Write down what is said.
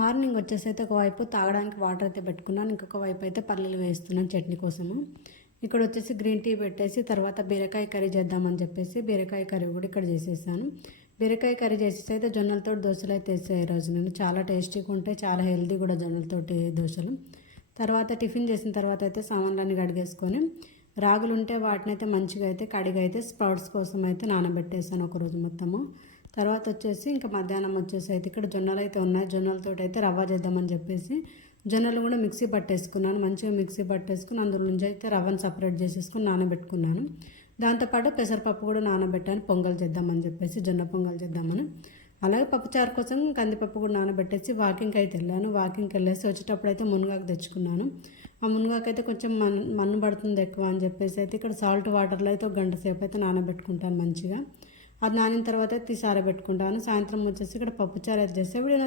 Morning వచ్చేసి అయితే ఒకవైపు తాగడానికి వాటర్ అయితే పెట్టుకున్నాను. ఇంకొక వైపు అయితే పల్లీలు వేస్తున్నాను చట్నీ కోసము. ఇక్కడ వచ్చేసి గ్రీన్ టీ పెట్టేసి తర్వాత బీరకాయ కర్రీ చేద్దామని చెప్పేసి బీరకాయ కర్రీ కూడా ఇక్కడ చేసేసాను. బీరకాయ కర్రీ చేసేసి అయితే జొన్నలతో దోశలు అయితే వేసాయి రోజు నేను. చాలా టేస్టీగా ఉంటాయి చాలా హెల్తీ కూడా జొన్నలతోటి దోశలు. తర్వాత టిఫిన్ చేసిన తర్వాత అయితే సామాన్లన్నీ కడిగేసుకొని రాగులు ఉంటే వాటిని అయితే మంచిగా అయితే కడిగి అయితే స్ప్రౌట్స్ కోసం అయితే నానబెట్టేసాను ఒక రోజు మొత్తము. తర్వాత వచ్చేసి ఇంకా మధ్యాహ్నం వచ్చేసి అయితే ఇక్కడ జొన్నలు అయితే ఉన్నాయి. జొన్నలతో అయితే రవ్వ చేద్దామని చెప్పేసి జొన్నలు కూడా మిక్సీ పట్టేసుకున్నాను. మంచిగా మిక్సీ పట్టేసుకుని అందులో నుంచి అయితే రవ్వను సపరేట్ చేసేసుకుని నానబెట్టుకున్నాను. దాంతోపాటు పెసరపప్పు కూడా నానబెట్టాను. పొంగల్ చేద్దామని చెప్పేసి జొన్న పొంగల్ చేద్దామని. అలాగే పప్పుచారు కోసం కందిపప్పు కూడా నానబెట్టేసి వాకింగ్కి అయితే వెళ్ళాను. వాకింగ్కి వెళ్ళేసి వచ్చేటప్పుడు అయితే మునగాకు తెచ్చుకున్నాను. ఆ మునగాకు అయితే కొంచెం మన్ మన్ను పడుతుంది ఎక్కువ అని చెప్పేసి అయితే ఇక్కడ సాల్ట్ వాటర్లో అయితే ఒక గంట సేపు అయితే నానబెట్టుకుంటాను మంచిగా. అది నానిన తర్వాత తీసి ఆరబెట్టుకుంటాను. సాయంత్రం వచ్చేసి ఇక్కడ పప్పుచారు అయితే చేస్తే వీడియో